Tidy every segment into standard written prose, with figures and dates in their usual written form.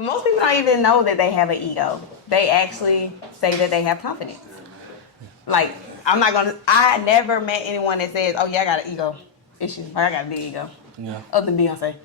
Most people don't even know that they have an ego. They actually say that they have confidence. Like, I never met anyone that says, oh yeah, I got an ego issue, or I got a big ego. Yeah. Other than Beyonce.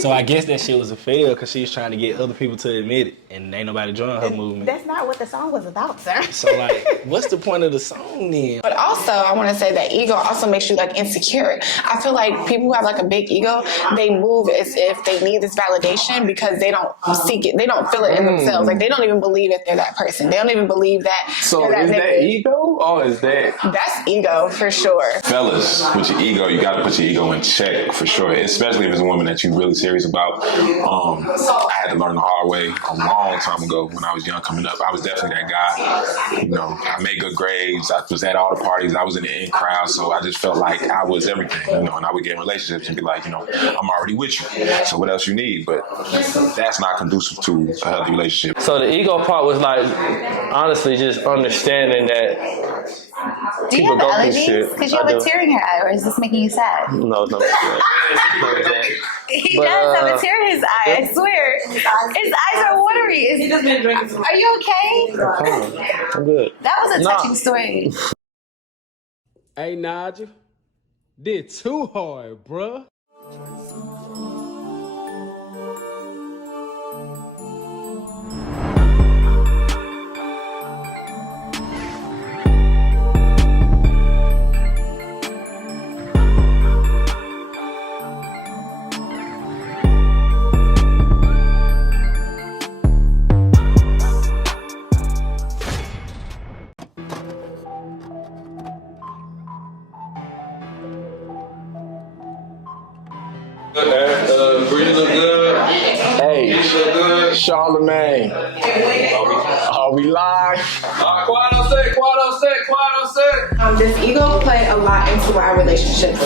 So I guess that shit was a fail because she was trying to get other people to admit it, and ain't nobody joining her movement. That's not what the song was about, sir. So like, what's the point of the song then? But also, I want to say that ego also makes you like insecure. I feel like people who have like a big ego, they move as if they need this validation because they don't seek it. They don't feel it in themselves. Like they don't even believe that they're that person. They don't even believe that. So is that ego or is that? That's ego for sure. Fellas, with your ego, you got to put your ego in check for sure. Especially if it's a woman that you're really serious about. I had to learn the hard way a long time ago when I was young coming up. I was definitely that guy. You know, I made good grades. I was at all the parties. I was in the in crowd. So I just felt like I was everything, you know, and I would get in relationships and be like, you know, I'm already with you. So what else you need? But that's not conducive to a healthy relationship. So the ego part was like, honestly, just understanding that Do you people have go through allergies? shit. Because you have a tear in your eye, or is this making you sad? No. He does have a tear in his eye, I swear. His eyes are watery. He just been drinking. Are you okay? I'm good. That was a touching story. Hey, Nigel. Did too hard, bruh. Bree look good. Hey, Charlemagne. Are we live? Quiet on set. Does ego play a lot into our relationships?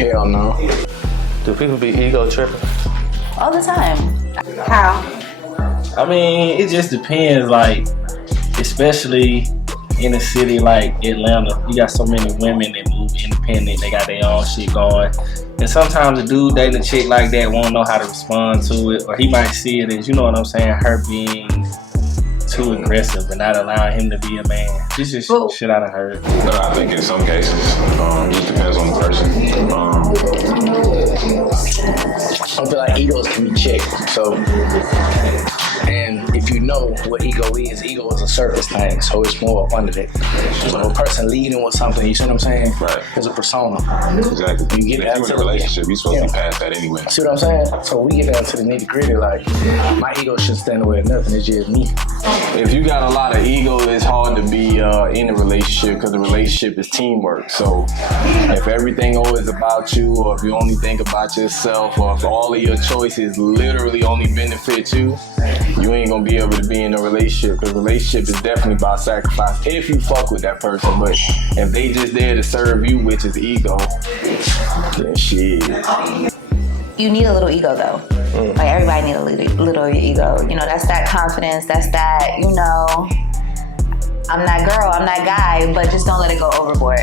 Hell no. Do people be ego tripping? All the time. How? I mean, it just depends, like, especially in a city like Atlanta, you got so many women that move independent, they got their own shit going. And sometimes a dude dating a chick like that won't know how to respond to it, or he might see it as, you know what I'm saying, her being too aggressive and not allowing him to be a man. This is shit I done heard. No, I think in some cases, it just depends on the person. I feel like egos can be checked. So, and if you know what ego is a surface thing, so it's more up under it. So a person leading with something, you see what I'm saying? Right. It's a persona. Exactly. You get if you're in a relationship, you're supposed to be past that anyway. See what I'm saying? So we get down to the nitty gritty, like, my ego shouldn't stand away from nothing, it's just me. If you got a lot of ego, it's hard to be in a relationship because the relationship is teamwork. So if everything always about you, or if you only think about yourself, or if all of your choices literally only benefit you, you ain't gonna be able to be in a relationship, because relationship is definitely about sacrifice if you fuck with that person. But if they just there to serve you, which is ego, then shit. You need a little ego, though. Like, everybody need a little ego. You know, that's that confidence. That's that, you know, I'm that girl, I'm that guy, but just don't let it go overboard.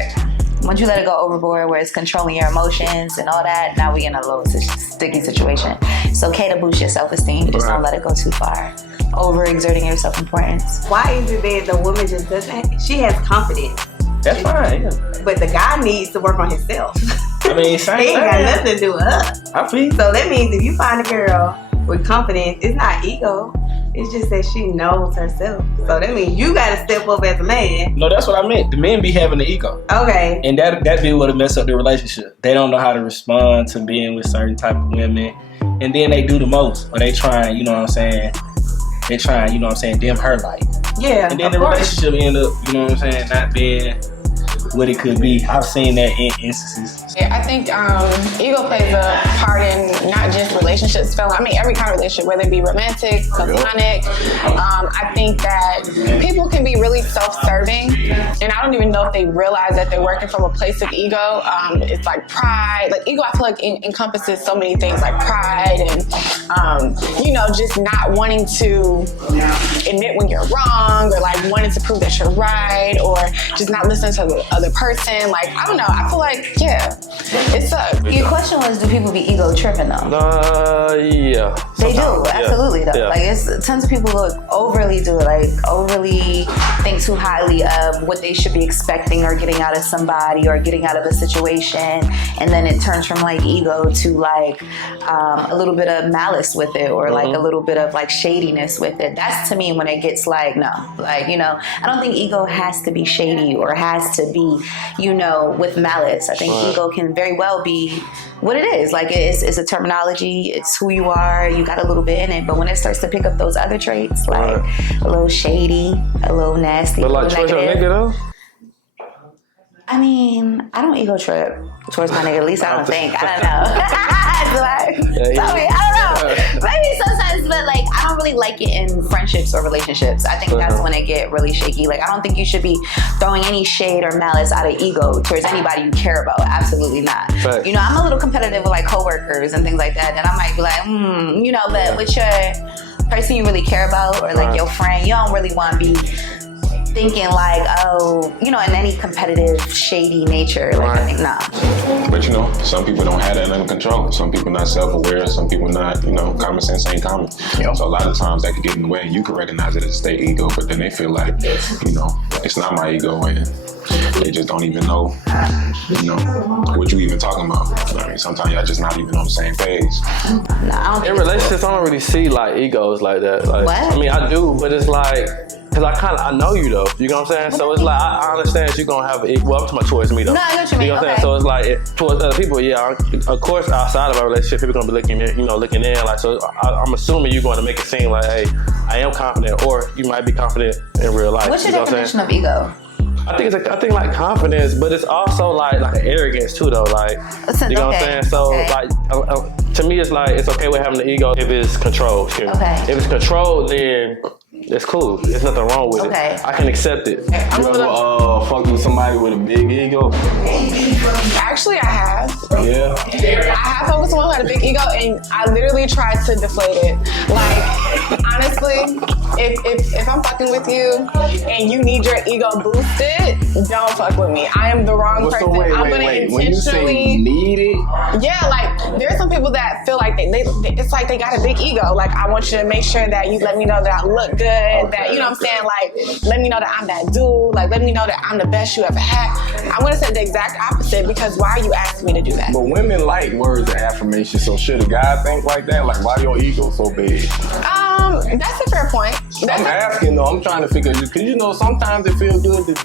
Once you let it go overboard where it's controlling your emotions and all that, now we in a little sticky situation. It's okay to boost your self-esteem. Just don't let it go too far. Overexerting your self-importance. Why is it that the woman just doesn't, she has confidence. That's fine, yeah. But the guy needs to work on himself. I mean, same He ain't thing. got nothing to do with us. I feel. So that means if you find a girl with confidence, it's not ego. It's just that she knows herself. So that means you gotta step up as a man. No, that's what I meant. The men be having the ego. Okay. And that be what mess up the relationship. They don't know how to respond to being with certain type of women. And then they do the most. Or they try, you know what I'm saying? They try, you know what I'm saying, dim her light. Yeah. And then the relationship end up, you know what I'm saying, not being what it could be. I've seen that in instances. Yeah, I think ego plays a part in not just relationships, relationships fell. I mean, every kind of relationship, whether it be romantic, platonic. I think that people can be really self-serving, and I don't even know if they realize that they're working from a place of ego. It's like pride. Like ego, I feel like encompasses so many things, like pride and just not wanting to admit when you're wrong, or like wanting to prove that you're right, or just not listening to the other person. Like, I don't know. I feel like, it sucks. Your question was, do people be ego tripping though? Yeah. They do, absolutely though. Yeah. Like it's tons of people who overly do it, like overly think too highly of what they should be expecting or getting out of somebody or getting out of a situation, and then it turns from like ego to like a little bit of malice with it, or like a little bit of like shadiness with it. That's to me when it gets like, no, like, I don't think ego has to be shady or has to be, with malice. I think ego can very well be what it is. Like it's a terminology, it's who you are, you got a little bit in it, but when it starts to pick up those other traits, like a little shady, a little nasty, But a like little towards your negative. nigga though? I mean, I don't ego trip towards my nigga. At least I don't think. I don't know. I don't know. Maybe sometimes, but like I don't really like it in friendships or relationships. I think that's when it get really shaky. Like I don't think you should be throwing any shade or malice out of ego towards anybody you care about. Absolutely not. Right. I'm a little competitive with like coworkers and things like that. And I might be like, but with your person you really care about, or like your friend, you don't really want to be thinking like, in any competitive, shady nature. Like, I think, nah. But some people don't have that under control. Some people not self-aware. Some people not, common sense ain't common. So a lot of times that could get in the way, and you can recognize it as a state ego, but then they feel like, it's not my ego, and they just don't even know, what you even talking about. I mean, sometimes y'all just not even on the same page. No, I don't think In relationships, I don't really see like egos like that. Like, What? I mean, I do, but it's like, cause I know you though. You know what I'm saying? So it's like I understand you're gonna have an ego. Well, up to my towards me though. No, I know what you mean. know what I'm Okay. saying? So it's like towards other people, of course, outside of our relationship, people gonna be looking in. Like, so I'm assuming you're going to make it seem like, hey, I am confident, or you might be confident in real life. What's your know what I'm definition of ego? I think like confidence, but it's also like an arrogance too though. Like, Listen, you know what I'm saying? So okay. like to me, it's like it's okay with having the ego if it's controlled. Okay. If it's controlled, then it's cool. There's nothing wrong with Okay. it. I can accept it. You ever fucked with somebody with a big ego? Actually, I have. Yeah. I have fucked with someone who had a big ego, and I literally tried to deflate it. Like, honestly, if I'm fucking with you and you need your ego boosted, don't fuck with me. I am the wrong person. I'm gonna Wait. When you say intentionally. need it, Yeah, like there's some people that feel like they it's like they got a big ego. Like, I want you to make sure that you let me know that I look good, that, you know what I'm saying? Like, let me know that I'm that dude. Like, let me know that I'm the best you ever had. I'm gonna say the exact opposite, because why are you asking me to do that? but women like words of affirmation. So should a guy think like that? Like, why your ego so big? That's a fair point. I'm asking though. I'm trying to figure, because sometimes it feels good to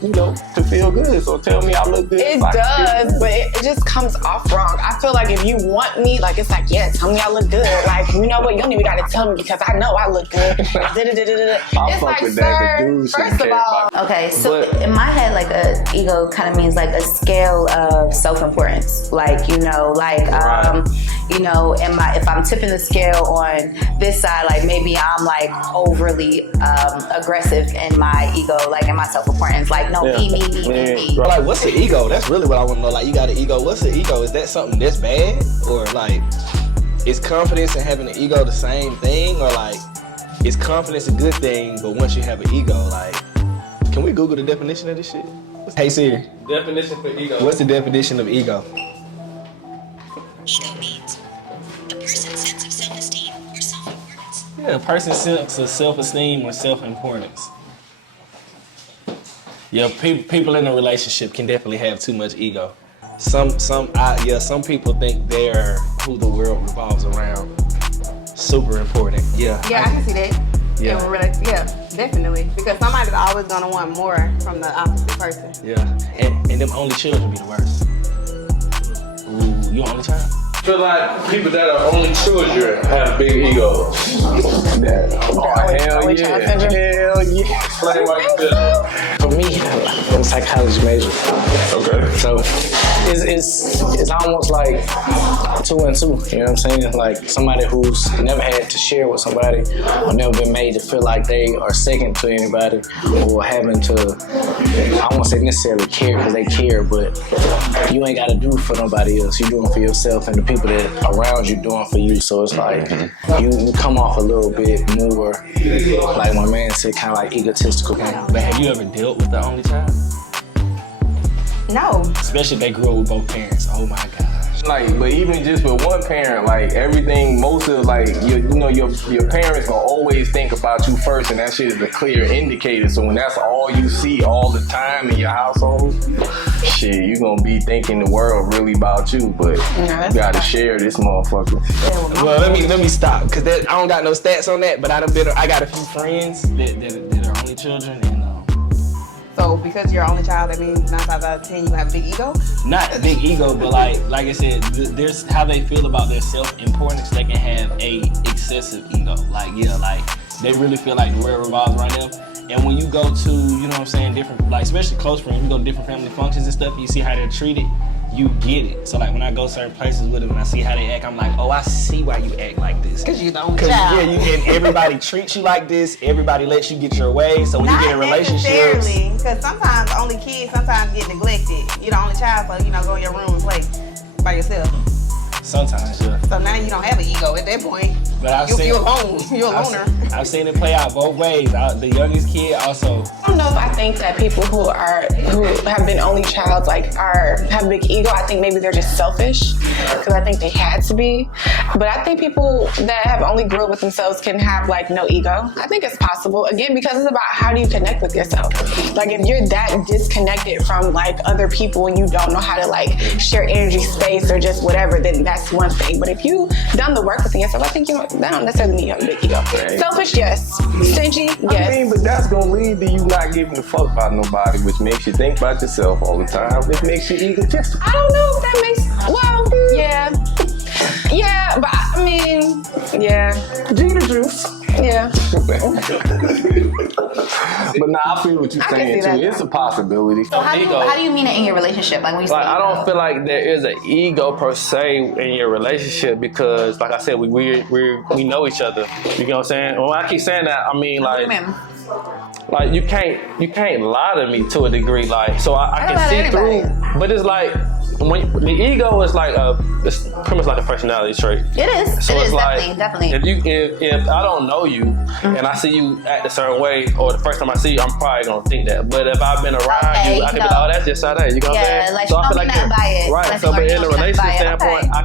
feel good. So tell me I look good. It Like, does, but it just comes off wrong. I feel like if you want me, like, it's like, yeah, tell me I look good. Like, you know what? You don't even gotta tell me, because I know I look good. It's fuck like, with that. The sir, dudes shouldn't first of care all, about Okay, so But- in my head, like a ego kind of means like a scale of self-importance. Like, if I'm tipping the scale on this side, like maybe I'm like overly aggressive in my ego, like in my self-importance. Like, no, me. But like, what's the ego? That's really what I want to know. Like, you got an ego. What's the ego? Is that something that's bad, or like, is confidence and having an ego the same thing, or like, is confidence a good thing? But once you have an ego, like, can we Google the definition of this shit? Hey Siri, Definition for ego. what's the definition of ego? Ego means a person's sense of self-esteem or self-importance. Yeah, a person's sense of self-esteem or self-importance. Yeah, people in a relationship can definitely have too much ego. Some people think they're who the world revolves around. Super important. Yeah. Yeah, I can see that. Yeah. Yeah, definitely. Because somebody's always gonna want more from the opposite person. Yeah. And them only children be the worst. Ooh, you only child? feel like people that are only children have big egos? Hell yeah. Hell yeah. Explain why you feel that. For me, I'm a psychology major. Okay. So it's almost like 2 and 2. You know what I'm saying? Like somebody who's never had to share with somebody, or never been made to feel like they are second to anybody, or having to, I won't say necessarily care because they care, but you ain't got to do for nobody else. You're doing for yourself and the people that around you doing for you. So it's like you come off a little bit more, like my man said, kind of like egotistical. But have you ever dealt with the only child? No. Especially if they grew up with both parents. Oh my gosh. Like, but even just with one parent, like everything, most of like your parents gonna always think about you first, and that shit is a clear indicator. So when that's all you see all the time in your household, shit, you gonna be thinking the world really about you. But you gotta share this motherfucker. Well, let me stop because I don't got no stats on that, but I got a few friends that are only children, and So because you're only child, that means 9 times out of 10 you have a big ego? not a big ego, but like I said, there's how they feel about their self-importance. They can have a excessive ego. Like they really feel like the world revolves around them. And when you go to, you know what I'm saying, different, like especially close friends, you go to different family functions and stuff, you see how they're treated, you get it. So like when I go certain places with them and I see how they act, I'm like, oh, I see why you act like this. Because you're the only child. Yeah, and everybody treats you like this. Everybody lets you get your way. So when Not you get in relationships, necessarily, because sometimes only kids sometimes get neglected. You're the only child, so go in your room and play by yourself. sometimes, yeah. So now you don't have an ego at that point. But You're alone. You're a loner. I've seen it play out both ways. The youngest kid also. I don't know if I think that people who have been only childs have big ego. I think maybe they're just selfish because I think they had to be. But I think people that have only grew up with themselves can have no ego. I think it's possible. Again, because it's about how do you connect with yourself. Like if you're that disconnected from other people and you don't know how to share energy, space, or just whatever, then that's one thing. But if you done the work within yourself, I think that don't necessarily mean you have a big ego. Right. Selfish, yes. Stingy, yes. I mean, but that's gonna lead to you not giving a fuck about nobody, which makes you think about yourself all the time, which makes you egotistical. I don't know if that makes, yeah. Yeah, but I mean, yeah. Gina juice. Yeah. But I feel what you're saying too. It's a possibility. So how do you mean it in your relationship? When you say I don't feel like there is an ego per se in your relationship because, like I said, we know each other. You know what I'm saying? When I keep saying that, I mean you can't lie to me to a degree. So I can see through. But it's when the ego is it's pretty much like a personality trait. It is. So it it's is definitely. If I don't know you and I see you act a certain way, or the first time I see you, I'm probably gonna think that. But if I've been around you, I can be like, oh, that's just how that. You know what I'm saying? So I feel like right. So, but in a relationship standpoint, I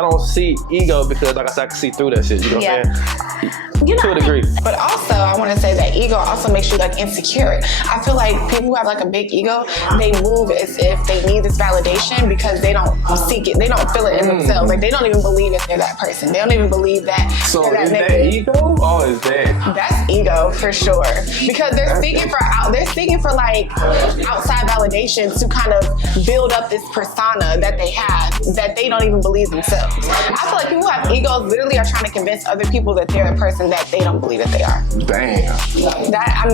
don't see ego because, like I said, I can see through that shit. You know what I'm saying? To a degree. But also, I want to say that ego also makes you insecure. I feel like people who have a big ego, they move as if they need this validation because they don't seek it. They don't feel it in themselves. They don't even believe that they're that person. They don't even believe that. So they're is that that ego or is that? That's ego for sure. Because they're seeking for outside validations to kind of build up this persona that they have that they don't even believe themselves. I feel like people who have egos literally are trying to convince other people that they're a person that they don't believe that they are. Damn.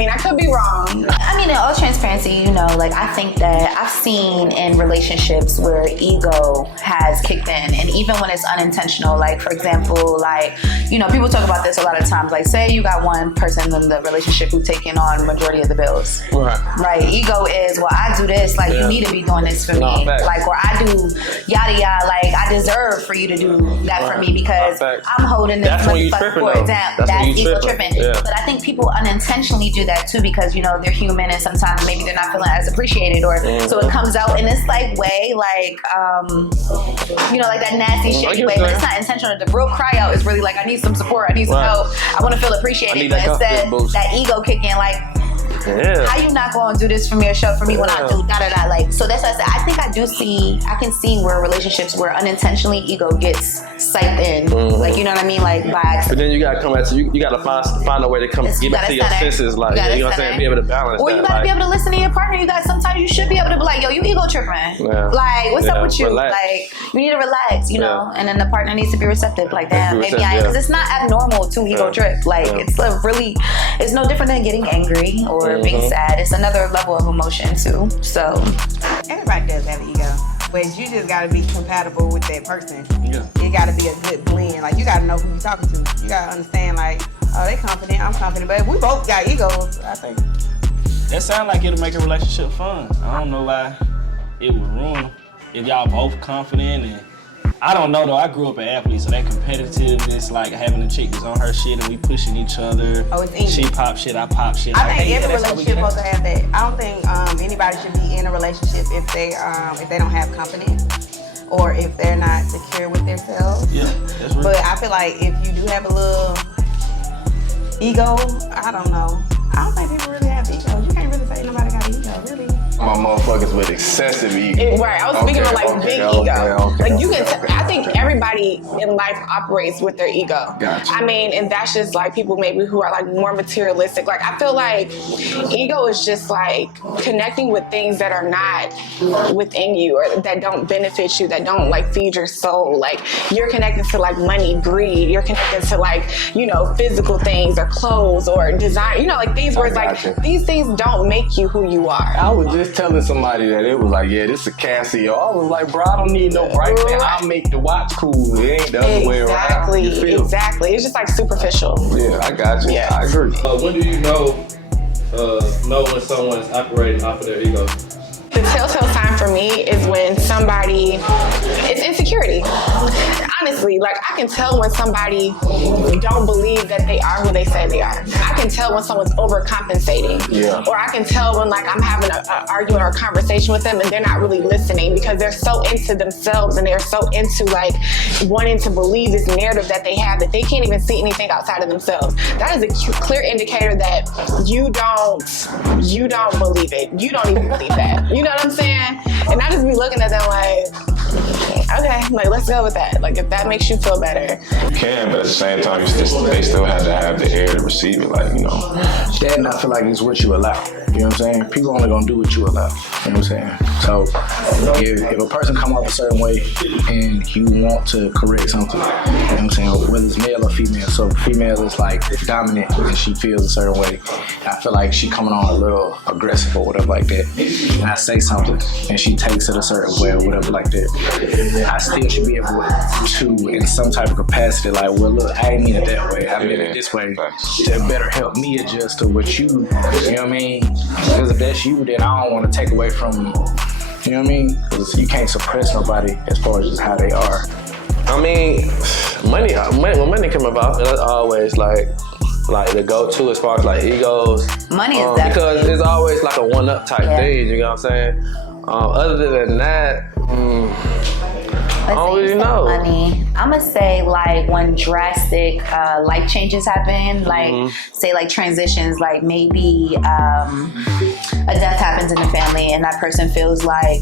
I could be wrong. I mean, in all transparency, I think that I've seen in relationships where ego has kicked in, and even when it's unintentional, for example, people talk about this a lot of times, say you got one person in the relationship who's taking on majority of the bills. Right. Ego is, well, I do this, you need to be doing this for me. Or I do yada yada, I deserve for you to do that for me because I'm holding this money for it down. That's ego tripping. Yeah. But I think people unintentionally do that too because, they're human and sometimes maybe they're not feeling as appreciated or so it comes out in this way that nasty shitty way, but it's not intentional. The real cry out is really I need some support, I need some help, I want to feel appreciated, but instead that ego kicking how you not going to do this for me or show for me when I do da-da-da. So that's why I said I can see where relationships where unintentionally ego gets psyched in. Like, you know what I mean? Like, by accident. But then you gotta come at you gotta find a way to get back to your senses, like, you know what I'm saying? Be able to balance or that. you gotta be able to listen to your partner. Sometimes you should be able to be like, yo, you ego tripping. Yeah. Like, what's up with you? Relax. Like, you need to relax, you know? And then the partner needs to be receptive. Like, damn, maybe I am. Because it's not abnormal to ego trip. Like, it's no different than getting angry or being sad. It's another level of emotion, too. So, everybody does have an ego. But you just gotta be compatible with that person. Yeah. It gotta be a good blend. Like, you gotta know who you're talking to. You gotta understand, like, oh, they confident, I'm confident. But if we both got egos, I think. That sounds like it'll make a relationship fun. I don't know why it would ruin them. If y'all both confident and I don't know though, I grew up an athlete, so that competitiveness, like having a chick that's on her shit and we pushing each other. Oh, it's easy. She pop shit, I pop shit. I Like, think hey, every that's how we relationship get supposed to have that. I don't think anybody should be in a relationship if they don't have confidence or if they're not secure with themselves. Yeah, that's real. But I feel like if you do have a little ego, I don't know. I don't think people really have egos. You can't really say nobody got an ego, really. My motherfuckers with excessive ego. Right, I was speaking of like big ego. Like you can, I think everybody in life operates with their ego. Gotcha. I mean, and that's just like people maybe who are like more materialistic. Like I feel like ego is just like connecting with things that are not within you or that don't benefit you, that don't like feed your soul. Like you're connected to like money, greed. You're connected to like, you know, physical things or clothes or design. You know, like things where it's like these things don't make you who you are. I was just telling somebody that it was like, yeah, this is a Casio. I was like, bro, I don't need no bright thing. I'll make the watch cool. It ain't the other way around. Exactly. It's just like superficial. Yeah, I got you. Yeah. I agree. When do you know when someone's operating off of their ego? The telltale sign for me is when somebody, it's insecurity. Honestly, like I can tell when somebody don't believe that they are who they say they are. I can tell when someone's overcompensating. Yeah. Or I can tell when like I'm having an argument or a conversation with them and they're not really listening because they're so into themselves and they're so into like wanting to believe this narrative that they have that they can't even see anything outside of themselves. That is a clear indicator that you don't believe it. You don't even believe that. You know what I'm saying? And I just be looking at them like, okay, like let's go with that. Like if that makes you feel better. You can, but at the same time, they still have to have the air to receive it. Like, you know. Then I feel like it's what you allow. You know what I'm saying? People only gonna do what you allow. You know what I'm saying? So if a person come up a certain way and you want to correct something, you know what I'm saying? Whether it's male or female. So female is like dominant and she feels a certain way. I feel like she coming on a little aggressive or whatever like that. And I say something and she takes it a certain way or whatever like that. I still should be able to, in some type of capacity, like, well, look, I ain't mean it that way. I mean it this way to better help me adjust to what you know what I mean? Because if that's you, then I don't want to take away from, you know what I mean? Because you can't suppress nobody as far as just how they are. I mean, when money come about, it's always like the go-to as far as like egos. Money is because it's always like a one-up type thing. You know what I'm saying? Other than that, I don't really know. Money. I'm gonna say like when drastic life changes happen, like say like transitions, like maybe a death happens in the family and that person feels like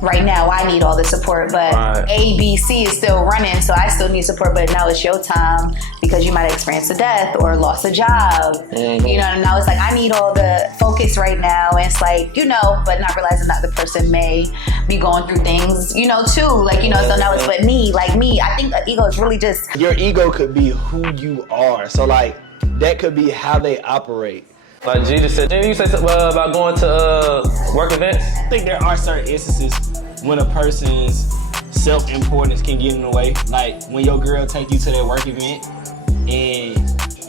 right now I need all the support, but ABC is still running, so I still need support, but now it's your time because you might have experienced a death or lost a job. You know, and now it's like I need all the focus right now, and it's like, you know, but not realizing that the person may be going through things, you know, too, like, you know, so now it's but me, like me. I think the ego is really just... Your ego could be who you are, so like that could be how they operate. Like G just said, didn't you say something about going to work events? I think there are certain instances when a person's self-importance can get in the way. Like when your girl take you to that work event and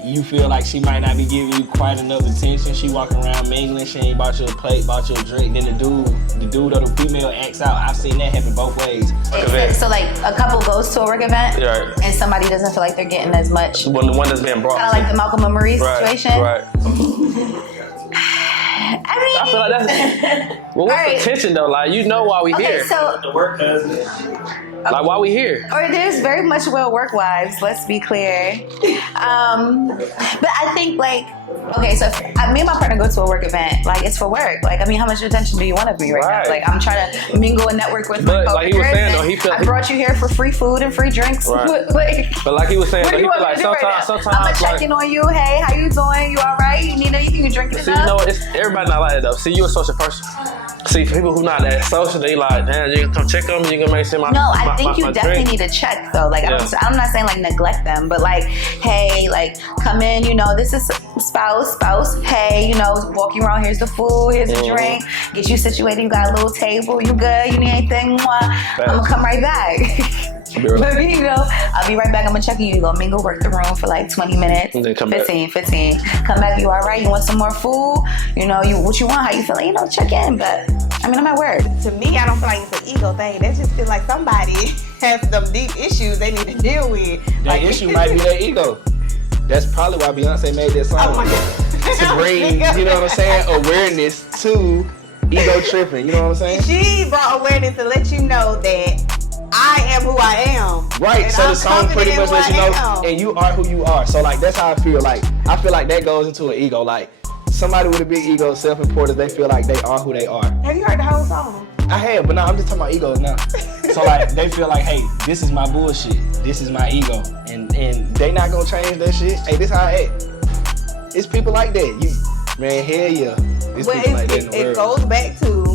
you feel like she might not be giving you quite enough attention. She walking around mingling, she ain't bought you a plate, bought you a drink. Then the dude or the female acts out. I've seen that happen both ways. So like a couple goes to a work event and somebody doesn't feel like they're getting as much. The one that's being brought. Kind of like the Malcolm and Marie situation. Right. I feel like that's... Well, what's the tension though? Like, you know why we here. So The work husband. Like, why we here? Or there's very much well work wives, let's be clear. But I think like, okay, so if me and my partner go to a work event, like it's for work. Like, I mean, how much attention do you want of me right now? Like, I'm trying to mingle and network with my coworkers. Like he was saying though, I brought you here for free food and free drinks. Right. But like he was saying, though, he feel like sometimes I'm gonna check in on you. Hey, how you doing? You all right? You need anything? You drinking See, enough? you know, it's everybody not like that though. See, you a social person. See, people who not that social, they like, damn, you can come check them. You can make sure my No, I think you my definitely drink. need to check though. Like I'm not saying like neglect them, but like, hey, like come in. You know, this is spouse. Hey, you know, walk you around. Here's the food. Here's the drink. Get you situated. You got a little table. You good? You need anything? I'm gonna come right back. But you know, I'll be right back. I'm gonna check you. You gonna mingle, work the room for like 20 minutes, and then come 15. Come back. You all right? You want some more food? You know, what you want? How you feeling? You know, check in. But I mean, I'm at work. To me, I don't feel like it's an ego thing. That just feel like somebody has some deep issues they need to deal with. That issue might be their ego. That's probably why Beyonce made that song. To bring, you know what I'm saying, awareness to ego tripping. You know what I'm saying? She brought awareness to let you know that I am who I am. Right, and so I'm the song pretty much lets you know, am. and you are who you are. So like that's how I feel. Like I feel like that goes into an ego. Like somebody with a big ego, self-importance, they feel like they are who they are. Have you heard the whole song? I have, but no, I'm just talking about egos now. So like they feel like, hey, this is my bullshit. This is my ego, and they not gonna change that shit. Hey, this how I act. It's people like that. Man, hell yeah. It's people like that in the world. It goes back to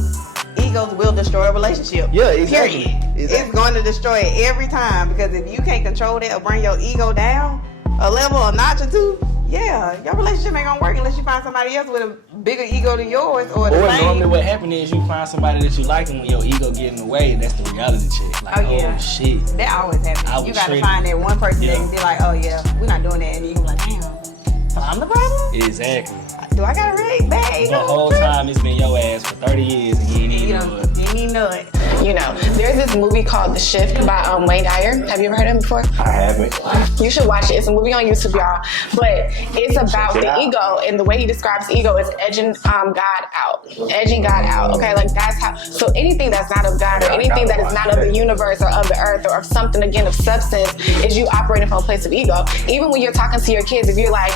egos will destroy a relationship. Yeah, exactly. Period. It's going to destroy it every time, because if you can't control that or bring your ego down a level, a notch or two, yeah, your relationship ain't gonna work unless you find somebody else with a bigger ego than yours or the same. Normally what happens is you find somebody that you like, and when your ego get in the way, that's the reality check. Like, oh shit. That always happens. You gotta find that one person that can be like, oh yeah, we're not doing that, and you like, damn, so I'm the problem? Exactly. Do I gotta rate bad? The whole time it's been your ass for 30 years and you ain't even know it. You ain't know it. You know, there's this movie called The Shift by Wayne Dyer. Have you ever heard of him before? I haven't. You should watch it. It's a movie on YouTube, y'all. But it's about the ego, and the way he describes ego is edging God out. Edging God out. Okay, like that's how. So anything that's not of God or anything that is not of the universe or of the earth or of something again of substance is you operating from a place of ego. Even when you're talking to your kids, if you're like,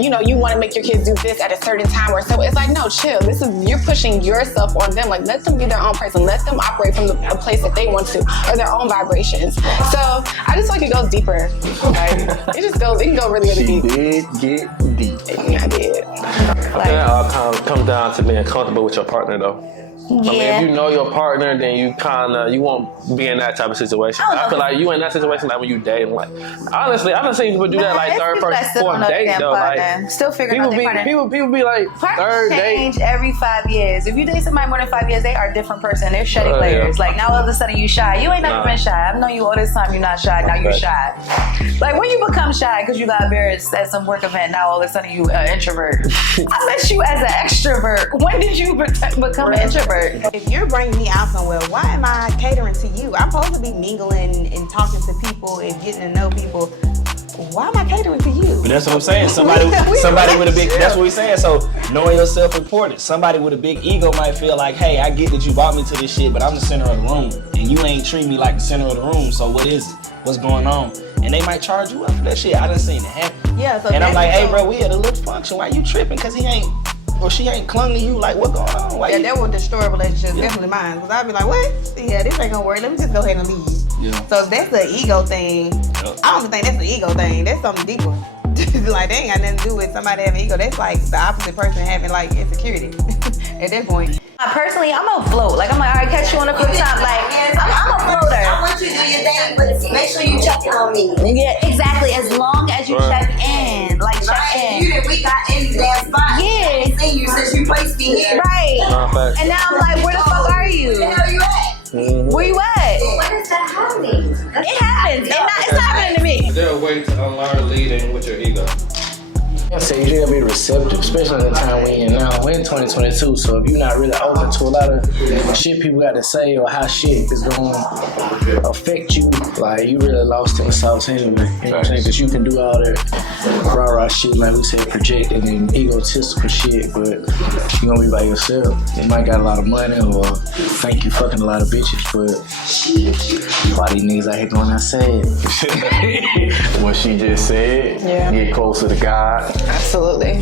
you know, you want to make your kids do this at a certain time or so, it's like, no, chill. This is, you're pushing yourself on them. Like, let them be their own person. Let them operate from the place that they want to, or their own vibrations. So I just feel like it goes deeper. Like, it can go really, really deep. She did get deep. I did. I think it all comes down to being comfortable with your partner though. I mean, if you know your partner, then you won't be in that type of situation. I feel like you in that situation like when you dating. Like, honestly, I done seen people do that like third person, fourth date though. Like, still figuring out their partner. People be like third date. Change every 5 years. If you date somebody more than 5 years, they are a different person. They're shedding layers. Like now, all of a sudden you shy. You ain't never been shy. I've known you all this time. You're not shy. Now you're shy. Like when you become shy because you got embarrassed at some work event. Now all of a sudden you an introvert. I met you as an extrovert. When did you become an introvert? If you're bringing me out somewhere, why am I catering to you? I'm supposed to be mingling and talking to people and getting to know people. Why am I catering to you? But that's what I'm saying. Somebody with a big, that's what we're saying. So knowing your self-importance. Somebody with a big ego might feel like, hey, I get that you brought me to this shit, but I'm the center of the room. And you ain't treat me like the center of the room. So what is it? What's going on? And they might charge you up for that shit. I done seen it happen. Yeah, so and I'm like, hey bro, we at a little function. Why you tripping? Cause he ain't, or she ain't clung to you. Like, what going on? Why that would destroy relationships, definitely mine. Because I'd be like, what? Yeah, this ain't gonna work. Let me just go ahead and leave. Yeah. So if that's the ego thing, I don't think that's the ego thing. That's something deeper. Like, they ain't got nothing to do with somebody having ego. That's like the opposite person having like insecurity at that point. Personally, I'm gonna float. Like, I'm like, all right, catch you on a quick time. Like, I'm a floater. I want you to do your thing, but make sure you check in on me. Yeah, exactly. As long as you check in. Like, check in. We got in that spot. Yeah. I seen you since you placed me here. Right. And now I'm like, where the fuck are you? Where the hell you at? Where you at? When is that happening? It happens. It's not happening to me. Is there a way to unlearn leading with your ego? I say you gotta be receptive, especially in the time we're in now. We're in 2022, so if you're not really open to a lot of shit people got to say or how shit is going to affect you, like you really lost in the sauce anyway. You know what I'm saying? Because you can do all that rah-rah shit, like we said, projecting and egotistical shit, but you're gonna be by yourself. You might got a lot of money or think you fucking a lot of bitches, but why these niggas out here going outside? What she just said, get closer to God. Absolutely.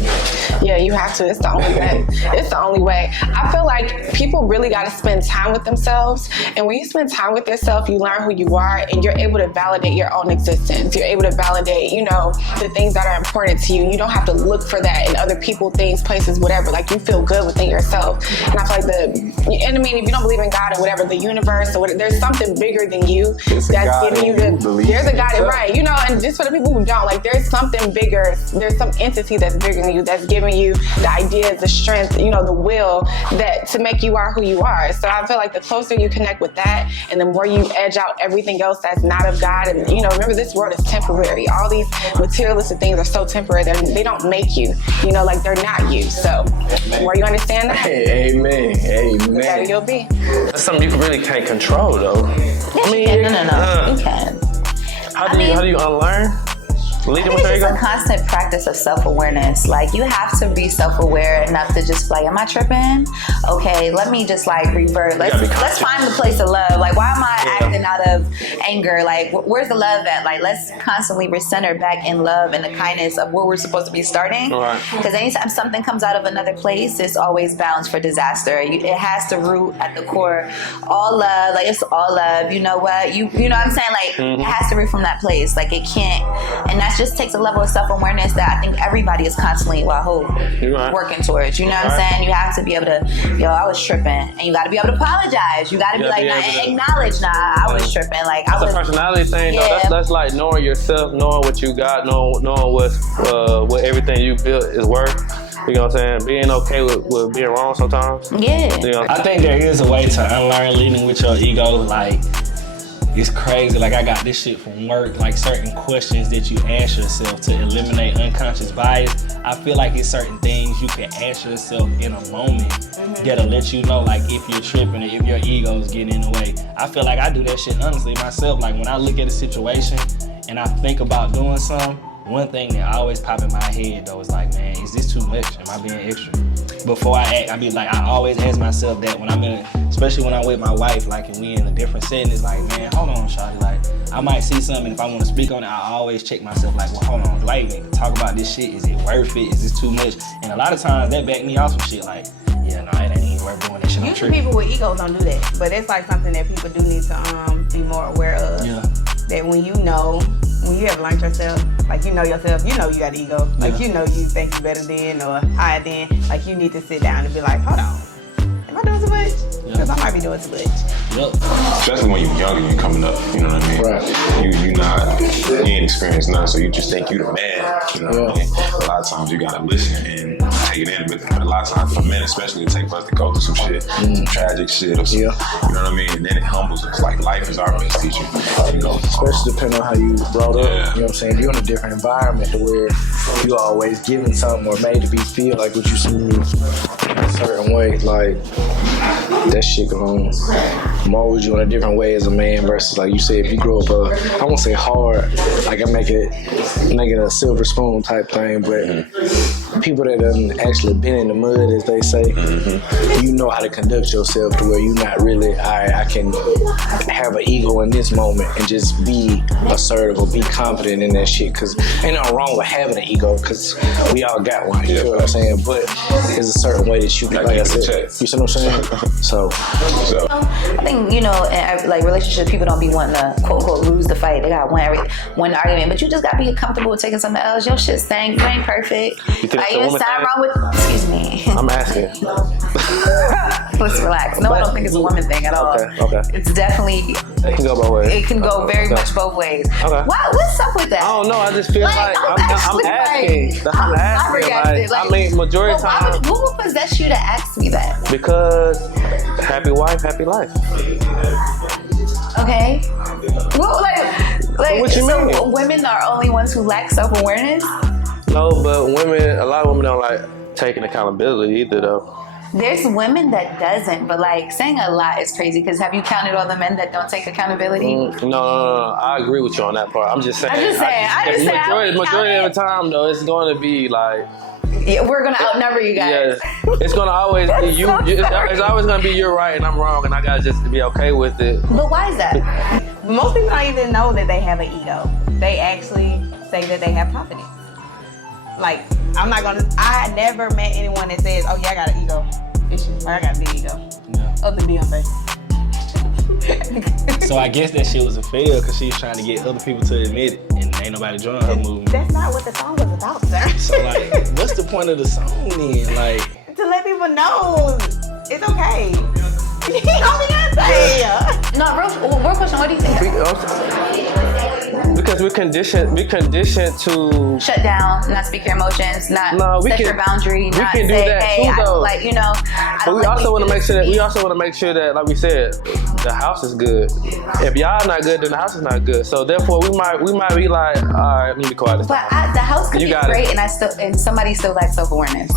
Yeah, you have to. It's the only way. It's the only way. I feel like people really got to spend time with themselves. And when you spend time with yourself, you learn who you are and you're able to validate your own existence. You're able to validate, you know, the things that are important to you. You don't have to look for that in other people, things, places, whatever. Like you feel good within yourself. And I feel like and I mean, if you don't believe in God or whatever, the universe or whatever, there's something bigger than you that's giving you there's a God, right? You know, and just for the people who don't, like there's something bigger. There's some entity that's bigger than you that's giving you the ideas, the strength, you know, the will that to make you are who you are. So I feel like the closer you connect with that and the more you edge out everything else that's not of God, and you know, remember this world is temporary. All these materialistic things are so temporary that they don't make you, you know, like they're not you. So the more you understand that, amen. the better you'll be. That's something you really can't control though. I mean, no, you can. How do you unlearn? I think it's just a constant practice of self-awareness. Like you have to be self-aware enough to just like, am I tripping? Okay, let me just like revert. Let's find the place of love. Like, why am I acting out of anger? Like, where's the love at? Like, let's constantly recenter back in love and the kindness of where we're supposed to be starting. Because anytime something comes out of another place, it's always bound for disaster. It has to root at the core all love. Like it's all love. You know what? You know what I'm saying? Like it has to root from that place. Like it can't, and that just takes a level of self-awareness that I think everybody is constantly working towards. You know what I'm saying? You have to be able to, I was tripping, and you got to be able to apologize. You got to be like, acknowledge, I was tripping. Like that's a personality thing. Though. That's like knowing yourself, knowing what you got, knowing what everything you built is worth. You know what I'm saying? Being okay with being wrong sometimes. Yeah. You know? I think there is a way to unlearn leading with your ego. Like, it's crazy. Like, I got this shit from work. Like, certain questions that you ask yourself to eliminate unconscious bias. I feel like it's certain things you can ask yourself in a moment that'll let you know, like, if you're tripping or if your ego's getting in the way. I feel like I do that shit honestly myself. Like, when I look at a situation and I think about doing something, one thing that always pop in my head though is like, man, is this too much? Am I being extra? Before I act, I always ask myself that when I'm in, especially when I'm with my wife, like, and we in a different setting, it's like, man, hold on, shawty. Like, I might see something, if I want to speak on it, I always check myself, like, well, hold on, do I even talk about this shit? Is it worth it? Is this too much? And a lot of times that back me off some shit, like, yeah, no, it ain't even worth doing that shit. Usually people with egos don't do that, but it's like something that people do need to be more aware of. Yeah. That when you have learned yourself, like you know yourself, you know you got an ego. Like you know you think you better than or higher than. Like you need to sit down and be like, hold on, am I doing too much? Because I might be doing too much. Especially when you're younger and you're coming up, you know what I mean? Right. You ain't experienced nothing, so you just think you the man, you know what I mean? A lot of times you gotta listen and take it in, but a lot of times for men especially, it takes us to go through some shit, some tragic shit or some, you know what I mean? And then it humbles us, like life is our best teacher. You know? Especially depending on how you brought up, you know what I'm saying? You're in a different environment to where you're always given something or made to be feel like what you see in a certain way, like that shit gonna mold you in a different way as a man versus, like you said, if you grow up I won't say hard, like I make it a silver spoon type thing, but people that done actually been in the mud, as they say, you know how to conduct yourself to where you're not really, I can have an ego in this moment and just be assertive or be confident in that shit, because ain't nothing wrong with having an ego, because we all got one, you feel what I'm saying? But there's a certain way that you can, like I said, you see what I'm saying? So I think, in like relationships, people don't be wanting to quote unquote lose the fight. They got one argument, but you just gotta be comfortable with taking something else. Your shit stank. You ain't perfect. Like, you ain't wrong with. Excuse me. I'm asking. Let's relax. No, I don't think it's a woman thing at all. Okay. It's definitely. It can go both ways. It can go very much both ways. Okay. What's up with that? I don't know. I just feel like I'm asking. I'm asking. I mean, majority of the time. What would possess you to ask me that? Because happy wife, happy life. Okay. Well, like what you mean? Women are only ones who lack self-awareness? No, No, but a lot of women don't like taking accountability either, though. There's women that doesn't, but like saying a lot is crazy because have you counted all the men that don't take accountability? No. I agree with you on that part. I'm just saying. Majority of the time, though, it's going to be like. Yeah, we're gonna outnumber you guys. Yeah, it's gonna always be you. It's always gonna be you're right and I'm wrong, and I gotta just be okay with it. But why is that? Most people don't even know that they have an ego. They actually say that they have confidence. Like, I never met anyone that says, oh yeah, I got an ego issue, or I got a big ego. Yeah. Other than Beyonce. So I guess that shit was a fail because she's trying to get other people to admit it, and ain't nobody joining her movement. That's not what the song was about, sir. So like, what's the point of the song then? Like, to let people know it's okay. Beyonce. No, real question. What do you think? Because we're conditioned to shut down, not speak your emotions, not set your boundary, not can say, do that hey, too, I though. don't like, But we also want to make sure that, like we said, the house is good. If y'all not good, then the house is not good. So therefore, we might be like, all right, let me be quiet. But the house could be great, and somebody still lacks self-awareness.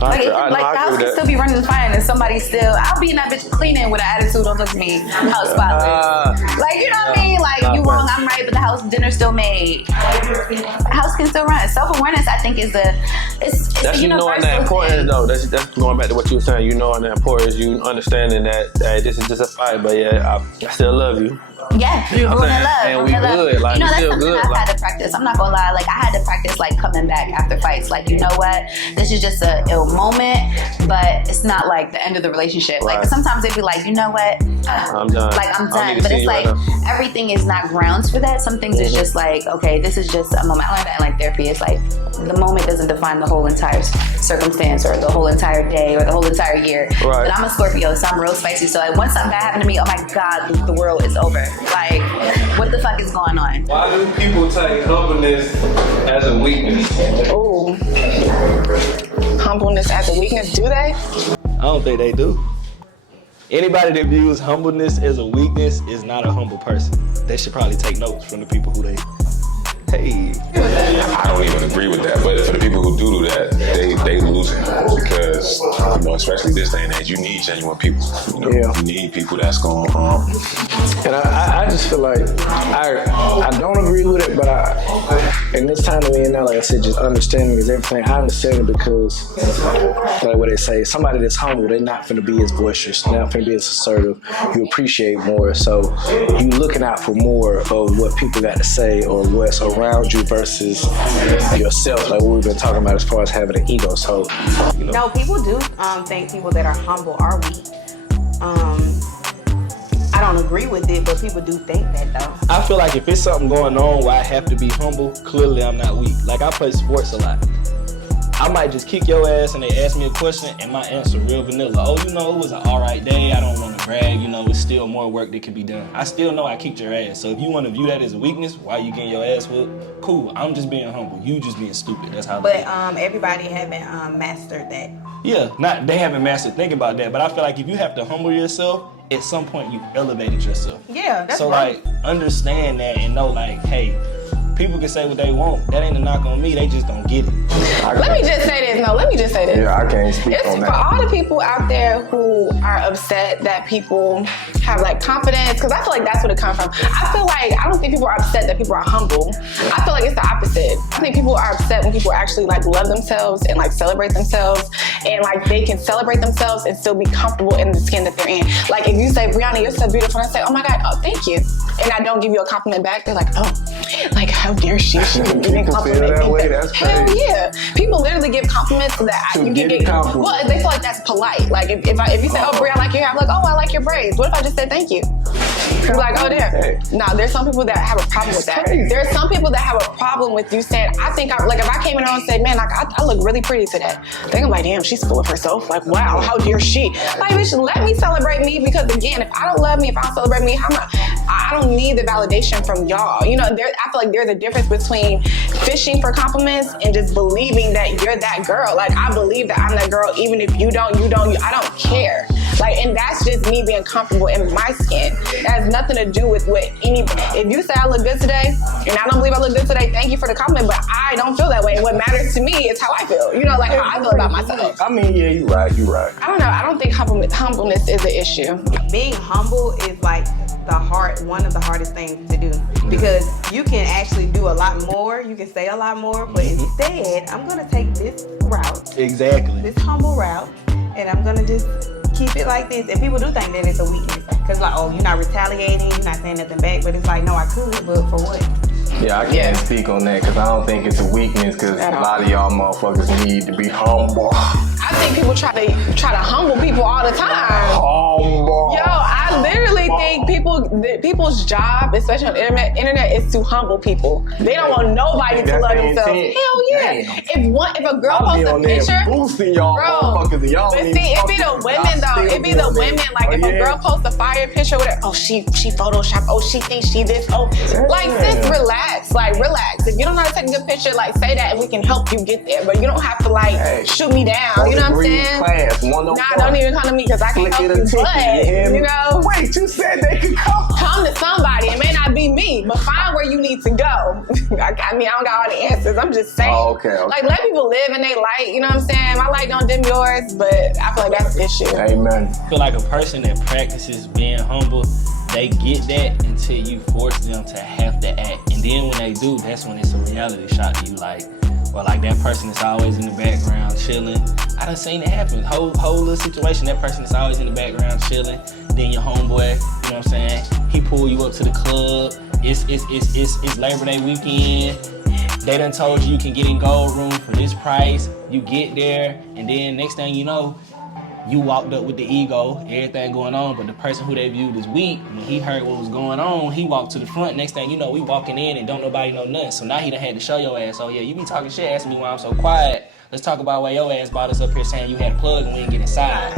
Like the house can still be running fine and somebody still, I'll be in that bitch cleaning with an attitude, don't look at me, house spotless. Like, you know what I mean? Like, you wrong, I'm right, but the house dinner still made. The house can still run. Self-awareness, I think, is that's you knowing that importance, though. That's going back to what you were saying. You knowing the importance, you understanding that, hey, this is just a fight, but yeah, I still love you. Yeah, you're in love. And we good. Like, that's still something good. I've had to practice. I'm not gonna lie. Like, I had to practice like coming back after fights. Like, you know what? This is just a ill moment, but it's not like the end of the relationship. Like, sometimes they'd be like, you know what? I'm done. Like, I'm done. But it's like everything is not grounds for that. Some things is just like, okay, this is just a moment. I learned that in like therapy. It's like the moment doesn't define the whole entire circumstance or the whole entire day or the whole entire year. Right. But I'm a Scorpio, so I'm real spicy. So like, once something bad happened to me, oh my God, the world is over. Like, what the fuck is going on? Why do people take humbleness as a weakness? Oh, humbleness as a weakness, do they? I don't think they do. Anybody that views humbleness as a weakness is not a humble person. They should probably take notes from the people who hey. I don't even agree with that, but for the people who do that, they losing because especially this day and age, you need genuine people. You need people that's going And I just feel like I don't agree with it, but in this time that we're in now, like I said, just understanding is everything. I understand it because, like what they say, somebody that's humble, they're not finna be as boisterous, they're not finna be as assertive. You appreciate more, so you looking out for more of what people got to say or what's around you versus yourself, like what we've been talking about as far as having an ego. So, No, people do think people that are humble are weak. I don't agree with it, but people do think that though. I feel like if it's something going on where I have to be humble, clearly I'm not weak. Like I play sports a lot. I might just kick your ass and they ask me a question and my answer real vanilla. Oh, it was an alright day. I don't want to brag. It's still more work that can be done. I still know I kicked your ass. So if you want to view that as a weakness, why you getting your ass whooped? Cool. I'm just being humble. You just being stupid. That's how. But everybody haven't mastered that. Yeah, they haven't mastered thinking about that. But I feel like if you have to humble yourself, at some point you elevated yourself. Yeah, that's so right. Like understand that and know like, hey, people can say what they want. That ain't a knock on me. They just don't get it. Let me just say this. Yeah, I can't speak on that. For all the people out there who are upset that people have like confidence, because I feel like that's where it comes from. I don't think people are upset that people are humble. I feel like it's the opposite. I think people are upset when people actually like love themselves and like celebrate themselves and like they can celebrate themselves and still be comfortable in the skin that they're in. Like if you say, Brianna, you're so beautiful, and I say, oh my God, oh thank you. And I don't give you a compliment back, they're like, oh, like how dare she? She didn't give me a compliment. That way, that's hell crazy. yeah. People literally give compliments so that you can get compliment. Well, they feel like that's polite. Like if you say, oh Bri, I like your hair, I'm like, oh I like your braids. What if I just said thank you? You're like, oh there. Nah, there's some people that have a problem with that. There's some people that have a problem with you saying, I think if I came in here and said, man, like I look really pretty today. They're gonna be like, damn, she's full of herself. Like, wow, how dare she? Like, bitch, let me celebrate me because again, if I don't love me, if I don't celebrate me, I don't need the validation from y'all. I feel like there's a difference between fishing for compliments and just believing that you're that girl. Like I believe that I'm that girl, even if you don't, I don't care. Like, and that's just me being comfortable in my skin. It has nothing to do with what if you say I look good today, and I don't believe I look good today, thank you for the compliment, but I don't feel that way. What matters to me is how I feel. You know, like how I feel about myself. I mean, yeah, you right. I don't know. I don't think humbleness is an issue. Being humble is like one of the hardest things to do, because you can actually do a lot more, you can say a lot more, but instead, I'm gonna take this route. Exactly. This humble route, and I'm gonna just keep it like this. And people do think that it's a weakness, because like, oh, you're not retaliating, you're not saying nothing back, but it's like, no, I could, but for what? Yeah, I can't speak on that because I don't think it's a weakness, because a lot of y'all motherfuckers need to be humble. I think people try to humble people all the time. Humble. Yo, I literally think people's job, especially on the internet, is to humble people. They don't want nobody to love themselves. Hell yeah. Damn. If a girl posts a picture, boosting y'all motherfuckers, and y'all but see, it be the women though. It be the women. Like if a girl posts a fire picture with her, oh she photoshopped, oh she thinks she this, oh like sis, relax. Like relax. If you don't know how to take a good picture, like say that and we can help you get there. But you don't have to like shoot me down. You know what I'm saying? Class, nah, don't even come to me because I can help you. But you know, wait, you said they could come to somebody. It may not be me, but find where you need to go. I mean, I don't got all the answers. I'm just saying. Oh, okay. Like let people live in their light. You know what I'm saying? My light don't dim yours, but I feel like that's the issue. Amen. I feel like a person that practices being humble, they get that until you force them to have to act. And then when they do, that's when it's a reality shock to you. Like, well, like that person is always in the background chilling. I done seen it happen. Whole little situation, that person is always in the background chilling. Then your homeboy, you know what I'm saying? He pull you up to the club. It's Labor Day weekend. They done told you can get in gold room for this price. You get there, and then next thing you know, you walked up with the ego, everything going on, but the person who they viewed as weak, when he heard what was going on, he walked to the front. Next thing you know, we walking in and don't nobody know nothing. So now he done had to show your ass, oh yeah, you be talking shit, asking me why I'm so quiet. Let's talk about why your ass brought us up here saying you had a plug and we didn't get inside.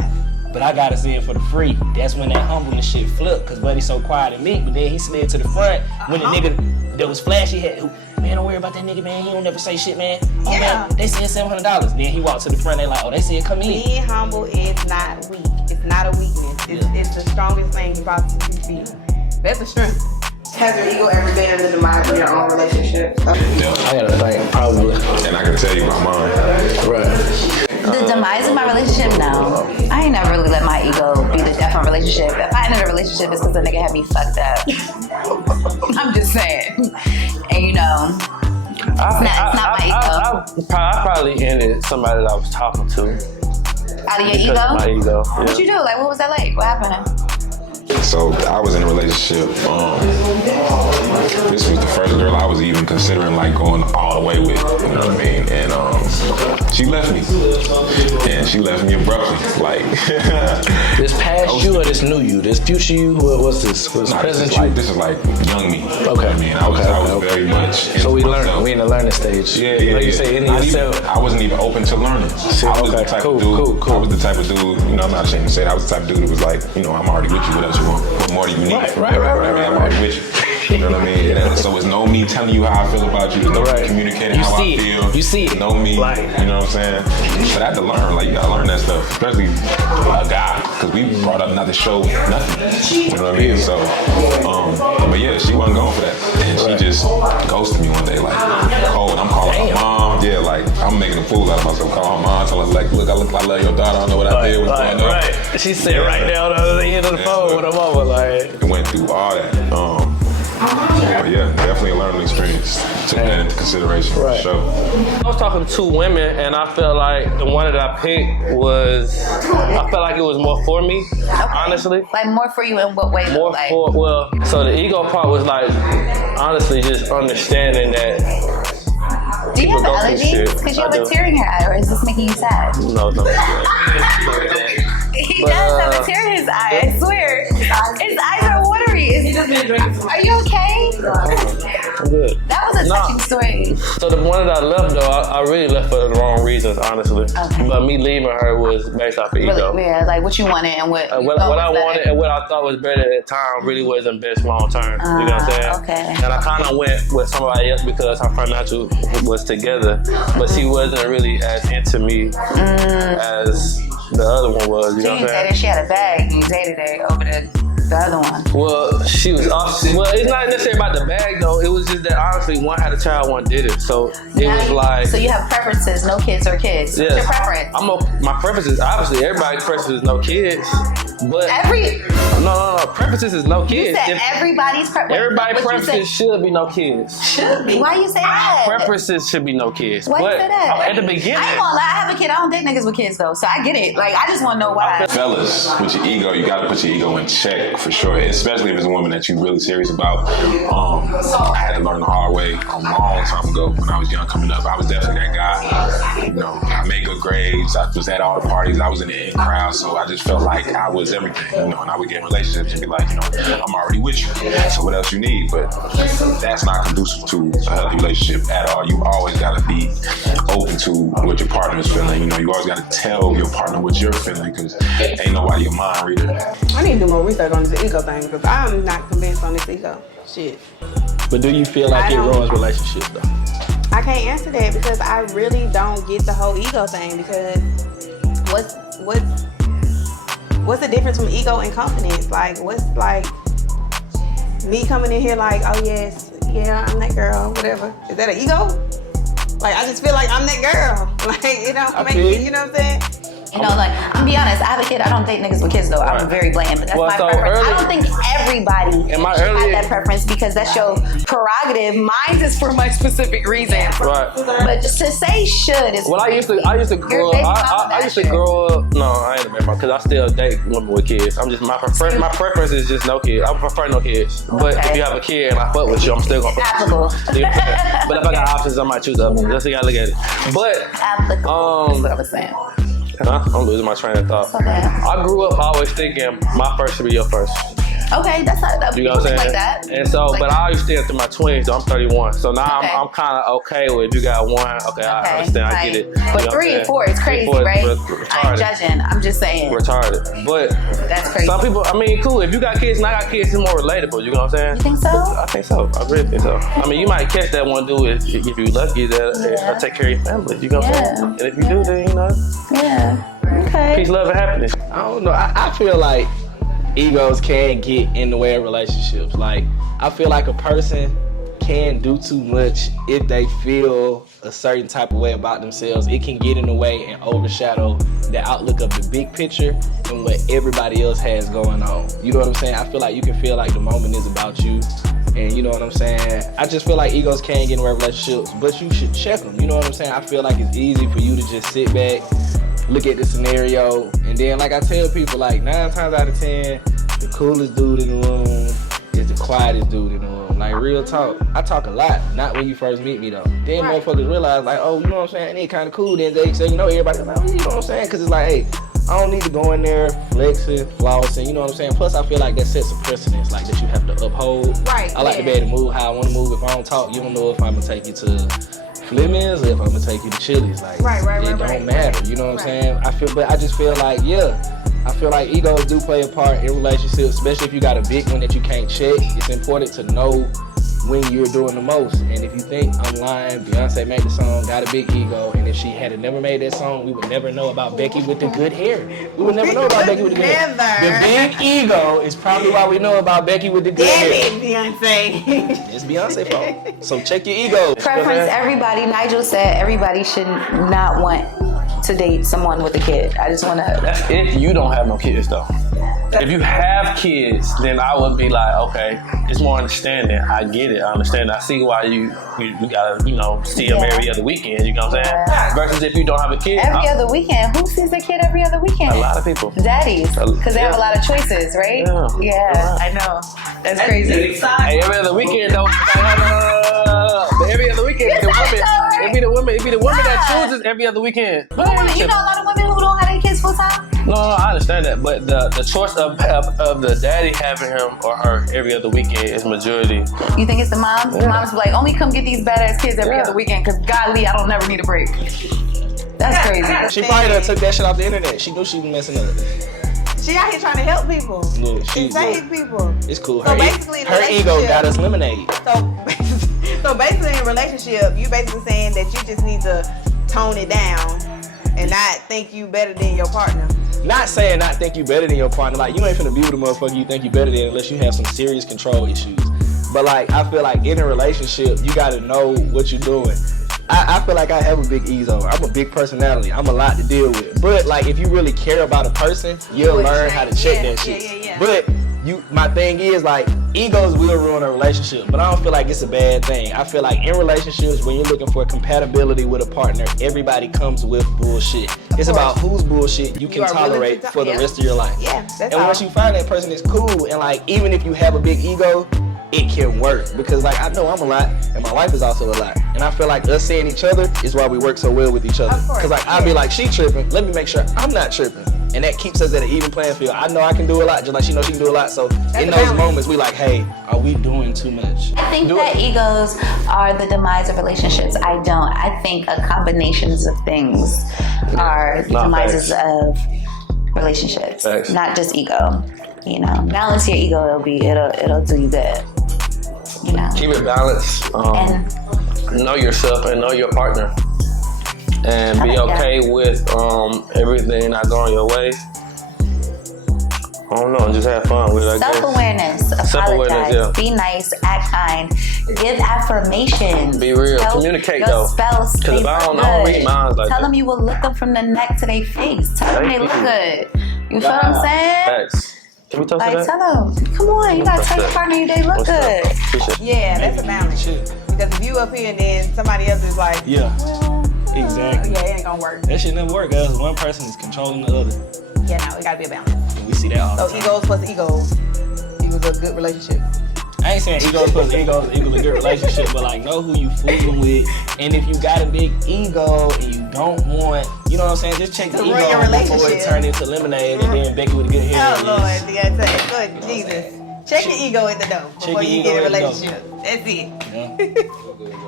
But I got us in for the free. That's when that humbleness shit flipped, cause buddy's so quiet and meek, but then he slid to the front when the nigga that was flashy had, man, don't worry about that nigga, man. He don't never say shit, man. Oh, man, they said $700. Then he walked to the front. They like, oh, they said come in. Being humble is not weak. It's not a weakness. It's the strongest thing you possibly can be. That's a strength. Has your ego ever been in the demise of your own relationship? I gotta think, probably. And I can tell you about mine. Right. The demise of my relationship, no. I ain't never really let my ego be the death of my relationship. If I ended a relationship, it's because the nigga had me fucked up. I'm just saying. And you know, it's not my ego. I probably ended somebody that I was talking to. Out of your ego? My ego. Yeah. What you do? Like, what was that like? What happened? So I was in a relationship. This was the first girl I was even considering like going all the way with. You know what I mean? And she left me, and she left me abruptly. Like this past you or this new you? This future you? What's this? Present you? This is like young me. Okay. You know what I mean, I was very much. So we learned. We in the learning stage. Yeah. Like you say, in yourself. I wasn't even open to learning. I was the type of dude. I was the type of dude. You know, I'm not ashamed to say it. I was the type of dude who was like, you know, I'm already with you. What else you want? What more do you need? Right. I'm already with you. You know what I mean? And so it's no me telling you how I feel about you. It's no me communicating how I feel. You see it. No me. Like, you know what I'm saying? But I had to learn. Like, you gotta learn that stuff. Especially a guy. Because we brought up not to show nothing. You know what I mean? So, but yeah, she wasn't going for that. And she just ghosted me one day. Like, cold. I'm calling her mom. Yeah, like, I'm making a fool out of myself. Calling her mom, telling her, like, look, I love your daughter. I don't know what I did. What's going on? Right. She said right down the other end of the phone with her mama. Like, it went through all that. But yeah, definitely a learning experience. Took that into consideration for sure. I was talking to two women, and I felt like the one that I picked I felt like it was more for me, honestly. Like more for you in what way? More like? So the ego part was like, honestly, just understanding that. Do you have allergies? Because you have a tear in your eye, or is this making you sad? No. He does have a tear in his eye, I swear. His eyes are watery. Are you okay? I'm good. That was a touching story. So the one that I left, though, I really left for the wrong reasons, honestly. Okay. But me leaving her was based off of ego. Really, yeah, like what you wanted and what I wanted and what I thought was better at the time really wasn't best long term. You know what I'm saying? Okay. And I kind of went with somebody else because our financial was together, but she wasn't really as into me as the other one was. You She know what I'm didn't say saying? that she had a bag and you dated her over the other one. Well, she was awesome. Well, it's not necessarily about the bag though. It was just that honestly, one had a child, one did it. So it was like. So you have preferences, no kids or kids. Yeah. What's your preference? My preference is obviously everybody's preference is no kids, but no. Preferences is no kids. You said everybody's preference. Everybody's preferences should be no kids. Should be. Why you say that? Preferences should be no kids. Why you say that? At the beginning. I ain't gonna lie, I have a kid. I don't date niggas with kids though, so I get it. Like I just want to know why. Fellas, with your ego, you gotta put your ego in check for sure. Especially if it's a woman that you're really serious about. I had to learn the hard way a long time ago when I was young coming up. I was definitely that guy. You know, I made good grades. I was at all the parties. I was in the in crowd, so I just felt like I was everything. You know, and I would get in relationships and be like, you know, I'm already with you. So what else you need? But that's not conducive to a healthy relationship at all. You always gotta be open to what your partner is feeling. You know, you always gotta tell your partner what you're feeling because ain't nobody a mind reader. I need to do more research on this ego thing because I'm not convinced on this ego shit. But do you feel like it ruins relationships though? I can't answer that because I really don't get the whole ego thing because what's the difference from ego and confidence? Like what's like me coming in here like, oh yes, yeah, I'm that girl, whatever. Is that an ego? Like I just feel like I'm that girl. Like, you know, you know what I'm saying? You know, like, I'm gonna be honest, I have a kid, I don't date niggas with kids though. I'm very blatant, but that's my preference. I don't think everybody should have that preference because that's your prerogative. Mine is for my specific reason. Right. But just to say should is I used to grow up. I used to grow up. No, I ain't a man because I still date women with kids. I'm just my preference is just no kids. I prefer no kids. But if you have a kid and I fuck with you, I'm still gonna fuck with you. But if I got options, I might choose the other one. That's how you gotta look at it. But that's what I was saying. I'm losing my train of thought. I grew up always thinking my first should be your first. Okay, that's not you know what I'm saying? Like that. And so, like but I always stand through my 20s, so I'm 31. So now I'm kind of okay with if you got one. Okay, I understand, I get it. But 3 and 4 is crazy, right? I ain't judging. I'm just saying. Retarded. But that's crazy. Some people, I mean, cool. If you got kids and I got kids, it's more relatable. You know what I'm saying? You think so? I think so. I really think so. I mean, you might catch that one dude if you lucky that take care of your family. You know what I'm saying? And if you do, then you know. Yeah. Okay. Peace, love, and happiness. I don't know. I feel like egos can get in the way of relationships. Like, I feel like a person can do too much if they feel a certain type of way about themselves. It can get in the way and overshadow the outlook of the big picture and what everybody else has going on. You know what I'm saying? I feel like you can feel like the moment is about you. And you know what I'm saying? I just feel like egos can get in the way of relationships, but you should check them. You know what I'm saying? I feel like it's easy for you to just sit back, look at the scenario, and then like I tell people, like 9 times out of 10, the coolest dude in the room is the quietest dude in the room. Like real talk. I talk a lot, not when you first meet me though. Then motherfuckers realize like, oh, you know what I'm saying? They kind of cool. Then they say, you know, everybody's like, oh, you know what I'm saying? Because it's like, hey, I don't need to go in there flexing, flossing, you know what I'm saying? Plus, I feel like that sets a precedence, like that you have to uphold. Right. I like to be able to move how I want to move. If I don't talk, you don't know if I'm gonna take you to Fleming's or if I'm gonna take you to Chili's. Like, it don't matter. You know what I'm saying? I just feel like, I feel like egos do play a part in relationships, especially if you got a big one that you can't check. It's important to know when you're doing the most. And if you think I'm lying, Beyonce made the song, got a big ego, and if she had never made that song, we would never know about Becky with the good hair. We would never know about Becky with the good hair. The big ego is probably why we know about Becky with the good hair. Damn it, Beyonce. It's Beyonce fault. So check your ego. Preference, everybody, Nigel said everybody should not want to date someone with a kid. I just want to... That's if you don't have no kids though. If you have kids, then I would be like, okay, it's more understanding. I get it. I understand. I see why you gotta, you know, see them every other weekend. You know what I'm saying? Versus if you don't have a kid. Every other weekend? Who sees their kid every other weekend? A lot of people. Daddies. Because they have a lot of choices, right? Yeah, I know. That's crazy. Hey, every other weekend though. But every other weekend, it be the woman that chooses every other weekend. You know a lot of women who don't have their kids full time? No, I understand that, but the choice of the daddy having him or her every other weekend is majority. You think it's the moms? The moms be like, only come get these badass kids every other weekend because golly, I don't never need a break. That's crazy. She probably done took that shit off the internet. She knew she was messing up. She out here trying to help people. Look, save people. It's cool. So basically, her ego got us lemonade. So basically, in a relationship, you basically saying that you just need to tone it down and not think you better than your partner. not saying not think you better than your partner. Like, you ain't finna be with a motherfucker you think you better than unless you have some serious control issues. But like, I feel like in a relationship, you gotta know what you're doing. I feel like I have a big ego. I'm a big personality. I'm a lot to deal with. But like, if you really care about a person, you'll learn how to check that shit. But my thing is, like, egos will ruin a relationship, but I don't feel like it's a bad thing. I feel like in relationships, when you're looking for compatibility with a partner, everybody comes with bullshit. It's about whose bullshit you can tolerate for the rest of your life. Yeah, that's and once you find that person is cool, and like, even if you have a big ego, it can work, because like, I know I'm a lot and my wife is also a lot, and I feel like us seeing each other is why we work so well with each other. Because like, I'll be like, she tripping, let me make sure I'm not tripping, and that keeps us at an even playing field. I know I can do a lot, just like she knows she can do a lot. So in those moments, we like, hey, are we doing too much? I think that egos are the demise of relationships. I don't. I think a combinations of things are the demises of relationships, not just ego. You know, balance your ego. It'll do you good. You know, keep it balanced. Know yourself and know your partner, and be okay with everything not going your way. I don't know, just have fun with it. Self-awareness, apologize, be nice, act kind, give affirmations. Be real, communicate your though. Spouse, because if I don't read mine like tell them you will look them from the neck to their face. Tell them they look good. You feel what I'm saying? Thanks. Can we talk like, to that? tell them, come on, you gotta tell your partner they look good. Yeah, that's a balance. Because if you up here and then somebody else is like, Exactly. Yeah, it ain't gonna work. That shit never work, guys. One person is controlling the other. Yeah, no, it gotta be a balance. And we see that all the So time. egos plus egos equals a good relationship. I ain't saying egos plus egos equals a good relationship, but like, know who you fooling with. And if you got a big ego and you don't want, you know what I'm saying, just check the ego before it turn into lemonade and then Becky with a good hair. Oh Lord, Deontay, good Jesus. Check your ego at the door before you get in a relationship. That's it. Yeah.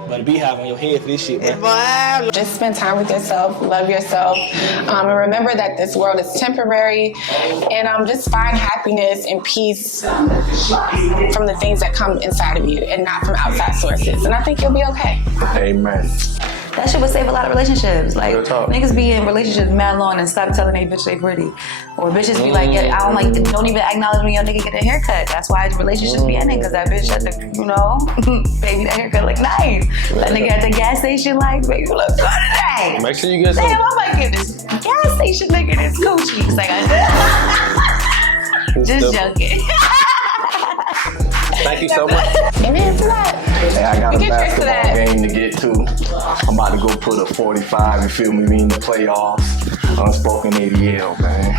But a beehive on your head for this shit, man. Just spend time with yourself, love yourself, and remember that this world is temporary, and just find happiness and peace from the things that come inside of you and not from outside sources. And I think you'll be okay. Amen. That shit would save a lot of relationships. Like, niggas be in relationships mad long and stop telling they bitch they pretty. Or bitches be like, yeah, I don't even acknowledge when your nigga get a haircut. That's why relationships be ending, because that bitch at the, baby, that haircut look nice. That nigga at the gas station like, baby, you look good today. Make sure you get some. Damn, I might get this gas station nigga this coochie. It's like, just joking. Thank you so much. Amen to that. Hey, I got a basketball game to get to. I'm about to go put a 45, you feel me, in the playoffs. Unspoken ADL, man.